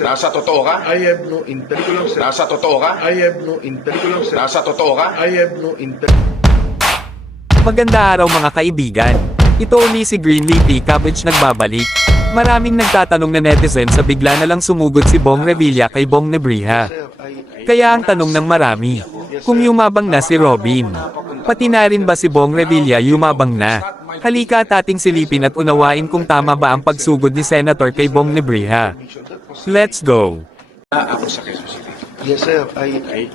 sir. Nasa totoo ka? I have no intent. Ko lang, sir. Nasa totoo ka? I have no intent. Ko lang, sir. Nasa totoo ka? I have no intent. Maganda araw mga kaibigan. Ito uli si Green Leafy Cabbage nagbabalik. Maraming nagtatanong na netizen sa bigla na lang sumugod si Bong Revilla kay Bong Nebriha. Sir, Kaya ang tanong ng marami, kung yumabang na si Robin, pati na rin ba si Bong Revilla yumabang na? Halika at ating silipin at unawain kung tama ba ang pagsugod ni Senator kay Bong Nebriha. Let's go! Ako sa Quezon City. yes, sir.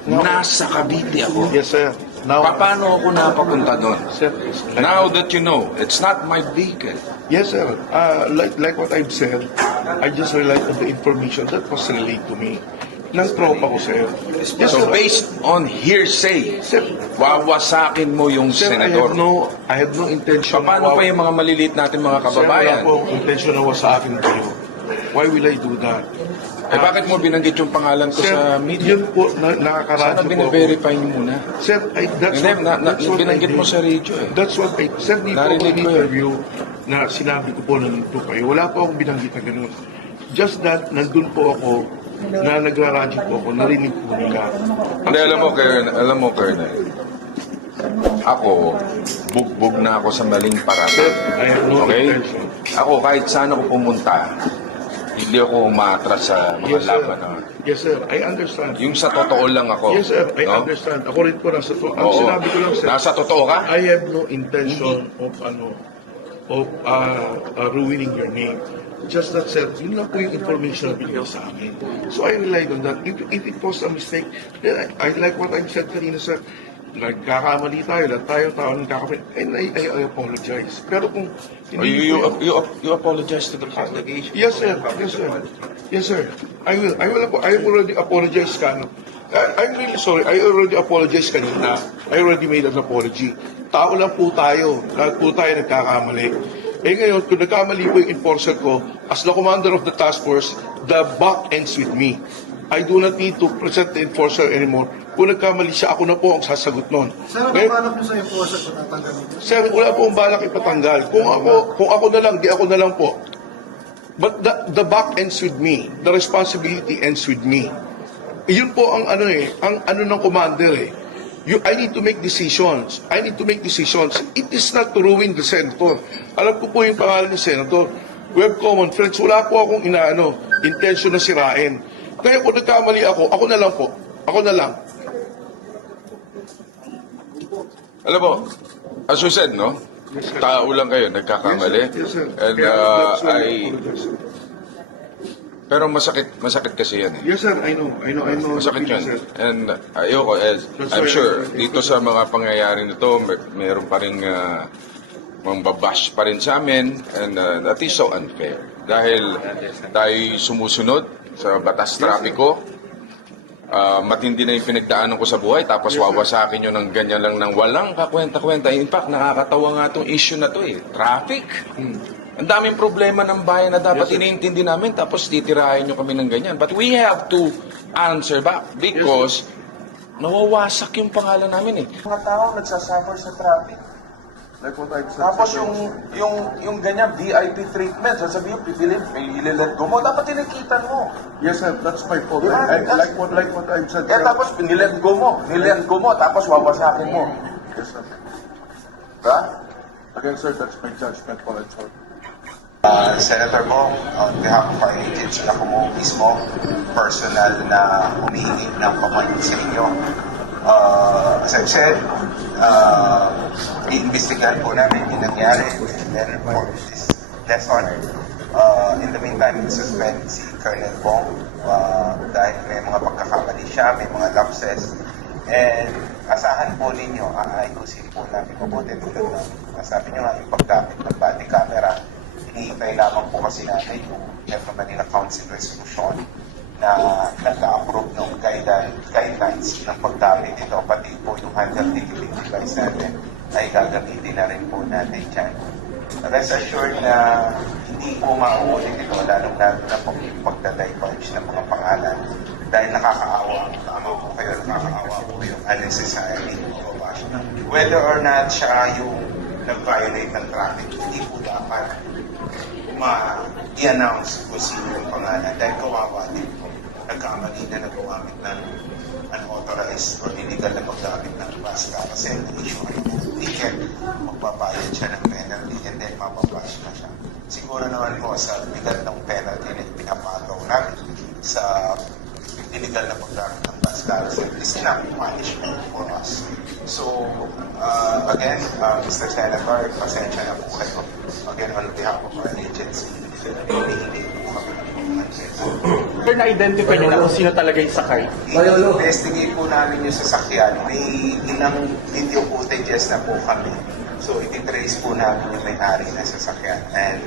Nasa Cavite ako. Yes, sir. Now, Paano ako napapunta doon? sir. Now that you know, it's not my vehicle. Yes, sir. Like what I've said, I just relied on the information that was relayed to me. Ng tropa ko, sir. Yes, So sir. based on hearsay, Sir, wawasakin mo yung sir, senador. I have no intention. Paano pa yung mga maliliit natin mga kababayan? Sir, wala po akong intention na wasakin kayo. Why will I do that? Eh bakit mo binanggit yung pangalan ko Sir, sa media? yun po, nakakaradyo Sana po ako. bine-verify niyo muna. Sir, that's Hindi, that's what binanggit I mo did. sa radio eh. That's what I, sir, di po ako Narinig ko yun. in-interview na sinabi ko po na nandito kayo. Wala po akong binanggit na ganun. Just that, nandun po ako, na nagraradyo po ako, narinig po nila. Hindi, alam mo, Colonel. Ako, bugbog na ako sa maling Sir, paraan. I have no Okay? intention. Ako, kahit saan ako pumunta, hindi ako umaatras sa mga Yes, sir. laban. Yes, sir. I understand. Yung sa totoo lang ako. Yes, sir. I no? understand. Ako rin po nasa to. Ang Oo. sinabi ko lang, sir, Nasa totoo ka? I have no intention of ruining your name. Just that, sir, yun lang po yung information na binigay sa akin. So I relied on that. If it was a mistake, then I like what I've said kanina, sir. Nagkakamali tayo, lahat tayo tao nagkakamali. And I apologize. Pero kung hindi po- You apologize to the public. Yes, sir. Yes, sir. Yes, sir. I will. I already apologize, Kano. I'm really sorry. I already apologized kanina. I already made an apology. Tao lang po tayo. Lahat po tayo nagkakamali. Eh ngayon, kung nagkamali po yung enforcer ko, as the commander of the task force, the buck ends with me. I do not need to present the enforcer anymore. Kung nagkamali siya, ako na po ang sasagot nun. Sir, ano balak niyo sa enforcer kung tatanggalin niyo? Sir, wala po ang balak ipatanggal. Kung ako na lang, di ako na lang po. But the buck ends with me. The responsibility ends with me. Yun po ang ng commander eh. I need to make decisions. I need to make decisions. It is not to ruin the senator. Alam ko po yung pangalan ng senator. We have common friends. Wala po akong intention na sirain. Kaya kung nagkamali ako na lang po. Ako na lang. Alam mo, as you said, no? Yes, sir. Tao lang kayo, nagkakamali. Yes, sir. And Kaya that's why I I... apologize. Pero masakit kasi yan eh. Yes, sir. I know. Masakit yun. Sir. And ayoko, That's I'm why sure, I- dito sa mga pangyayari nito, mayroon pa rin mambabash pa rin sa amin, and that is so unfair. Dahil tayo sumusunod sa batas trapiko, matindi na yung pinagdaanan ko sa buhay, tapos wawasakin nyo ng ganyan lang ng walang kakwenta-kwenta. In fact, nakakatawa nga itong issue na to eh. Traffic. Ang daming problema ng bayan na dapat Yes, sir. iniintindi namin, tapos titirahin nyo kami ng ganyan. But we have to answer back because nawawasak yung pangalan namin eh. Mga tao nagsasuffer sa traffic. Like what I've said. Tapos yung ganyan VIP treatment, sasabihin pipilin, ililet go mo, dapat tinikitan mo. Yes, sir. That's my fault. Yeah, Like what I've said. Eh tapos nilet go mo, tapos wawasakin mo. Yes, sir. Diba? Again, sir, that's my judgment for it, sir. Senator Bong, on behalf of our agency, ako mo mismo, personal na humihingi ng pamanhin sa inyo. As I've said, iimbestigahan po namin yung nangyari and then report this lesson. In the meantime, suspend si Colonel Bong dahil may mga pagkakamali siya, may mga lapses. And asahan po ninyo, aayusin po namin mabuti tulad ng sabi nyo nga yung paggamit ng body camera. Hinihintay lamang po kasi natin yung Metro Manila Council Resolution na nag-approve ng guidelines ng paggamit nito, pati po yung handheld device natin ay gagamitin na rin po natin dyan. Rest assured na hindi po mauulit ito, lalong-lalo na po yung pagdadivulge ng mga pangalan dahil nakakaawa, tama po kayo, nakakaawa po yung unnecessary. Whether or not siya yung nag-violate ng traffic, hindi po dapat i-announce kung sino yung pangalan. Dahil kawawa din po, nagkamali na nagawamit ng unauthorized or illegal na paggamit ng maska kasi na-issue ng ticket, magbabayad siya ng penalty and then mababash na siya. Siguro naman po sa legal ng penalty na pinapagaw namin sa illegal na paggamit ng maska is enough punishment for us. So, again, Mr. Senator, pasensya na po kayo. Again, on behalf of our agency, hindi po kami Sir, na-identify niyo na kung sino talaga yung sakay? I-investigate po namin yung sasakyan. May ilang video footages na po kami. So, ititrace po namin yung may-ari na sasakyan. And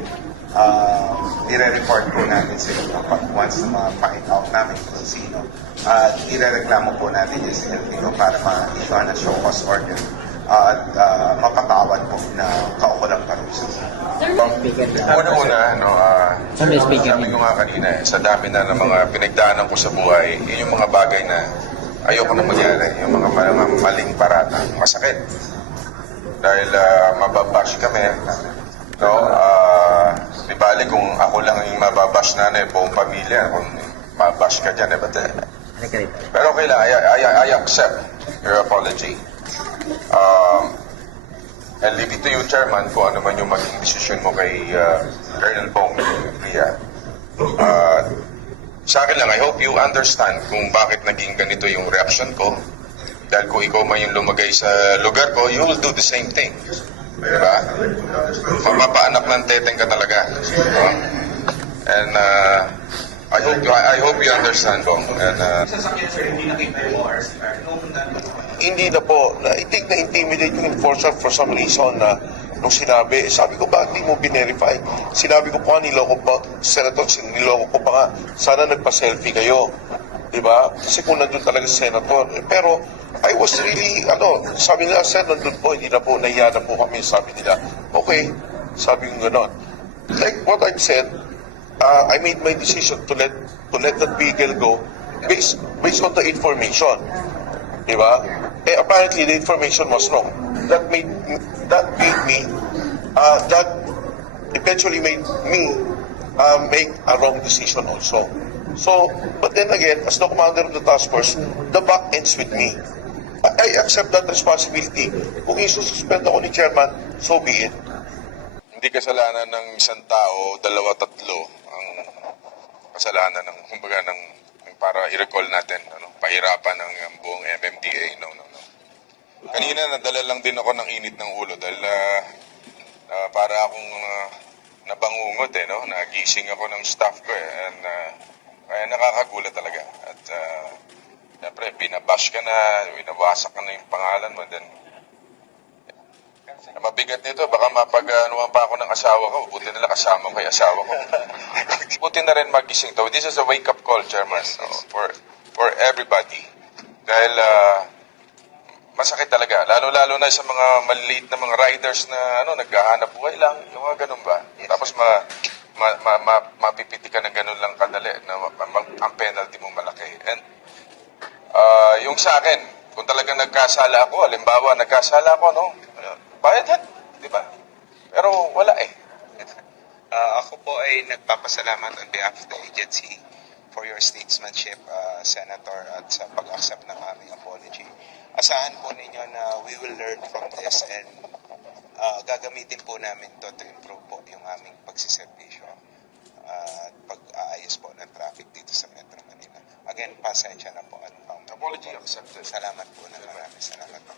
i-report po namin sa inyo once na ma-find out namin kung sino. At i-reklamo po natin yung sa LTO para ma-issue na show cause order at mapatawad po na kaukulang parusa. Una-una, sabi ko nga kanina, sa dami na ng mga pinagdaanan ko sa buhay, yun yung mga bagay na ayoko na mangyari, yung mga maling paratang, masakit. Dahil mababash kami, no? Di bali kung ako lang yung mababash na buong pamilya, kung mabash ka dyan, pero okay lang, I accept your apology. And leave it to you, Chairman, kung ano man yung maging desisyon mo kay Colonel Bong Ria. Sa akin lang, I hope you understand kung bakit naging ganito yung reaction ko. Dahil kung ikaw man yung lumagay sa lugar ko, you will do the same thing. Diba? Mapapaanak ng teteng ka talaga. And I hope you understand, Bong. And, Hindi na po. I think na-intimidate yung enforcer for some reason na nung sinabi, sabi ko bakit di mo binerify? Sinabi ko pa, niloko pa, Senator, niloko ko pa nga, sana nagpa-selfie kayo. Diba? Kasi kung nandun talaga si Senator. Pero, I was really, sabi nila, Sir, nandun po, hindi na po, nahiya na po kami, sabi nila. Okay, sabi ko gano'n. Like what I've said, I made my decision to let that vehicle go based on the information. Diba? Apparently the information was wrong. That eventually made me make a wrong decision also. So, but then again, as the commander of the task force, the buck ends with me. I accept that responsibility. Kung isususpend ako ni chairman, so be it. hindi kasalanan ng isang tao, dalawa, tatlo ang kasalanan ng, kumbaga, ng para i-recall natin, pahirapan ng buong MMDA. No. Kanina, nadala lang din ako ng init ng ulo dahil para akong nabangungot, nagising ako ng staff ko, and kaya nakakagulat talaga. At siyempre, binabash ka na, binawasak ka na yung pangalan mo, then mabigat nito, baka mapag-anuhan pa ako ng asawa ko. Buti nila kasama ko yung asawa ko. Buti na rin magising to. This is a wake-up call, Chairman, for everybody. Dahil masakit talaga. Lalo-lalo na sa mga maliliit na mga riders na naghahanap buhay lang. Yung mga ganun ba? Tapos mapipiti ka ng ganun lang kadali. Na ang penalty mo malaki. And yung sa akin, kung talagang nagkasala ako, halimbawa nagkasala ako, bayad yan, di ba? Pero wala Ako po ay nagpapasalamat on behalf of the agency for your statesmanship, Senator, at sa pag-accept ng aming apology. Asahan po ninyo na we will learn from this and gagamitin po namin to improve po yung aming pagsiservisyo at pag-aayos po ng traffic dito sa Metro Manila. Again, pasensya na po. apology accepted. Salamat po na maraming salamat po.